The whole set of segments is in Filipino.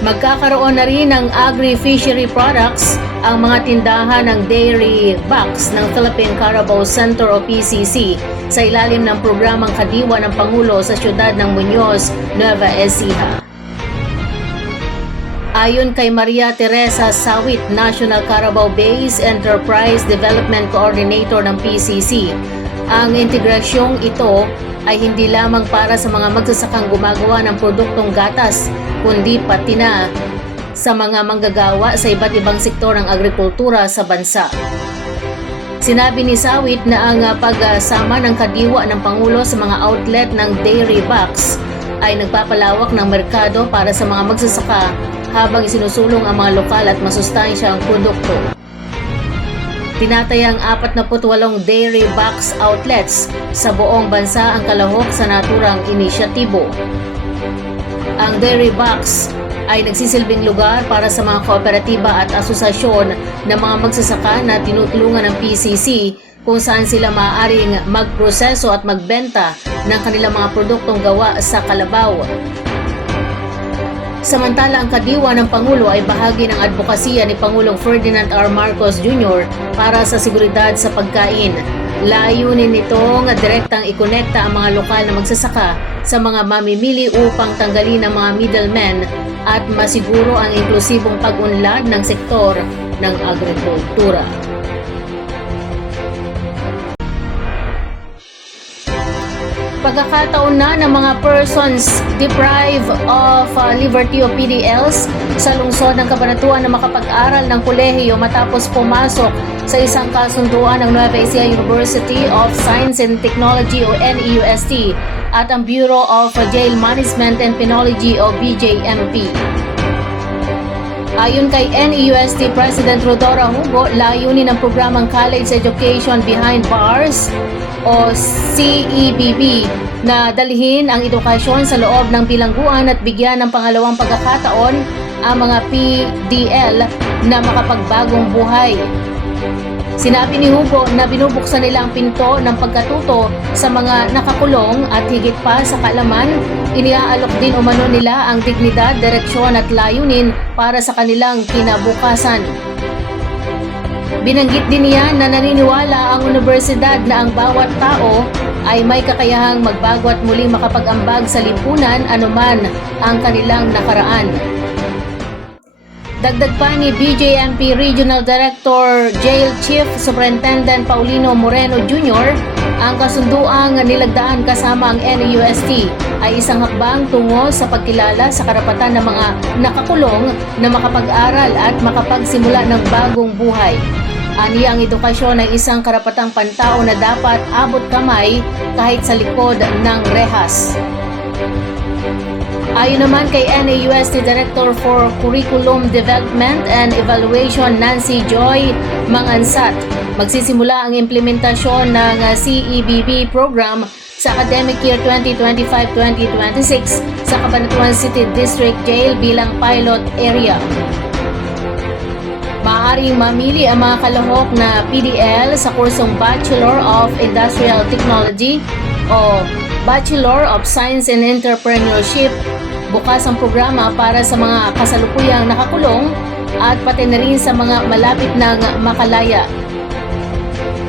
Magkakaroon na rin ng agri-fishery products ang mga tindahan ng dairy box ng Philippine Carabao Center o PCC sa ilalim ng programang Kadiwa ng Pangulo sa siyudad ng Muñoz, Nueva Ecija. Ayon kay Maria Teresa Sawit, National Carabao Base Enterprise Development Coordinator ng PCC, ang integrasyong ito ay hindi lamang para sa mga magsasakang gumagawa ng produktong gatas, kundi pati na sa mga manggagawa sa iba't ibang sektor ng agrikultura sa bansa. Sinabi ni Sawit na ang pagsama ng Kadiwa ng Pangulo sa mga outlet ng dairy box ay nagpapalawak ng merkado para sa mga magsasaka habang isinusulong ang mga lokal at masustansyang produkto. Tinatayang 48 dairy box outlets sa buong bansa ang kalahok sa naturang inisyatibo. Ang dairy box ay nagsisilbing lugar para sa mga kooperatiba at asosasyon ng mga magsasaka na tinutulungan ng PCC kung saan sila maaaring magproseso at magbenta ng kanilang mga produktong gawa sa kalabaw. Samantala, ang Kadiwa ng Pangulo ay bahagi ng advokasya ni Pangulong Ferdinand R. Marcos Jr. para sa seguridad sa pagkain. Layunin nitong direktang ikonekta ang mga lokal na magsasaka sa mga mamimili upang tanggalin ang mga middlemen at masiguro ang inklusibong pag-unlad ng sektor ng agrikultura. Pagkakataon na ng mga persons deprived of liberty o PDLs sa lungsod ng Cabanatuan na makapag-aral ng kolehiyo matapos pumasok sa isang kasunduan ng Nueva Ecija University of Science and Technology o NEUST at ang Bureau of Jail Management and Penology o BJMP. Ayon kay NEUST President Rodora Hugo, layunin ng programang College Education Behind Bars o CEBB na dalhin ang edukasyon sa loob ng bilangguan at bigyan ng pangalawang pagkakataon ang mga PDL na makapagbagong buhay. Sinabi ni Hugo na binubuksan nila ang pinto ng pagkatuto sa mga nakakulong at higit pa sa kaalaman, iniaalok din umano nila ang dignidad, direksyon at layunin para sa kanilang kinabukasan. Binanggit din niya na naniniwala ang universidad na ang bawat tao ay may kakayahang magbago at muling makapag-ambag sa lipunan anuman ang kanilang nakaraan. Dagdag pa ni BJMP Regional Director Jail Chief Superintendent Paulino Moreno Jr., ang kasunduang nilagdaan kasama ang NEUST ay isang hakbang tungo sa pagkilala sa karapatan ng mga nakakulong na makapag-aral at makapagsimula ng bagong buhay. Ani ang edukasyon ay isang karapatang pantao na dapat abot kamay kahit sa likod ng rehas. Ayon naman kay NEUST Director for Curriculum Development and Evaluation Nancy Joy Mangansat, magsisimula ang implementasyon ng CEBB program sa academic year 2025-2026 sa Cabanatuan City District Jail bilang pilot area. Maaaring mamili ang mga kalahok na PDL sa kursong Bachelor of Industrial Technology o Bachelor of Science and Entrepreneurship. Bukas ang programa para sa mga kasalukuyang nakakulong at pati na rin sa mga malapit ng makalaya.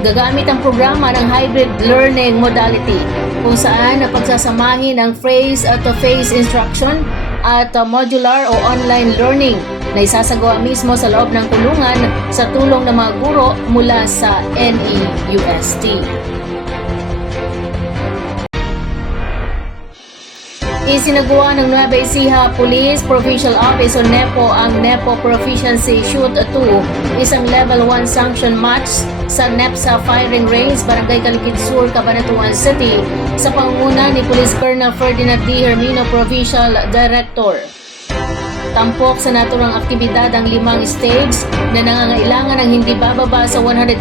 Gagamit ang programa ng hybrid learning modality kung saan napagsasamahin ang face-to-face instruction at modular o online learning na isasagawa mismo sa loob ng kulungan sa tulong ng mga guro mula sa NEUST. Isinagawa ng Nueva Ecija Police Provincial Office o NEPO ang NEPO Proficiency Shoot 2, isang level 1 sanction match sa NEPSA Firing Range, Barangay Caligid Sur, Cabanatuan City sa pangunguna ni Police Colonel Ferdinand D. Hermino, Provincial Director. Tampok sa naturang aktibidad ang 5 stage na nangangailangan ng hindi bababa sa 124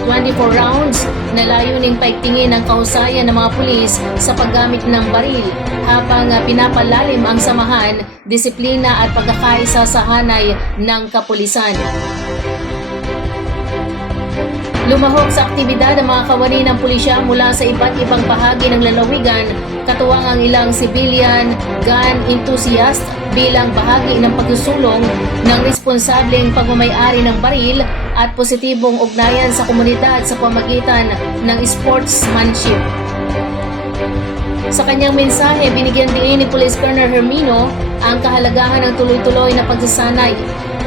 rounds na layuning paigtingin ang kahusayan ng mga pulis sa paggamit ng baril habang pinapalalim ang samahan, disiplina at pagkakaisa sa hanay ng kapulisan. Lumahok sa aktibidad ang mga kawani ng pulisya mula sa iba't ibang bahagi ng lalawigan, katuwang ang ilang civilian gun enthusiast bilang bahagi ng pagsusulong ng responsableng pagmamay-ari ng baril at positibong ugnayan sa komunidad sa pamagitan ng sportsmanship. Sa kanyang mensahe, binigyan din ni Police Colonel Hermino ang kahalagahan ng tuloy-tuloy na pagsasanay.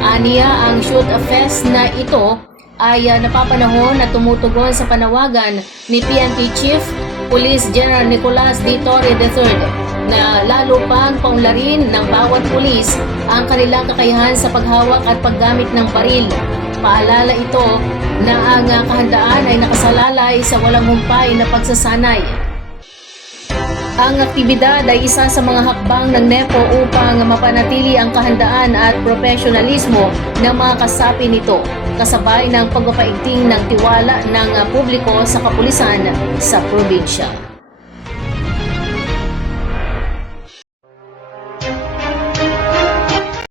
Aniya, ang Shoot a Fest na ito ay napapanahon at tumutugon sa panawagan ni PNP Chief Police General Nicolas D. Torre III na lalo pang paunlarin ng bawat pulis ang kanilang kakayahan sa paghawak at paggamit ng baril. Paalala ito na ang kahandaan ay nakasalalay sa walang humpay na pagsasanay. Ang aktibidad ay isa sa mga hakbang ng NEPO upang mapanatili ang kahandaan at profesionalismo ng mga kasapi nito, kasabay ng pagpapaigting ng tiwala ng publiko sa kapulisan sa probinsya.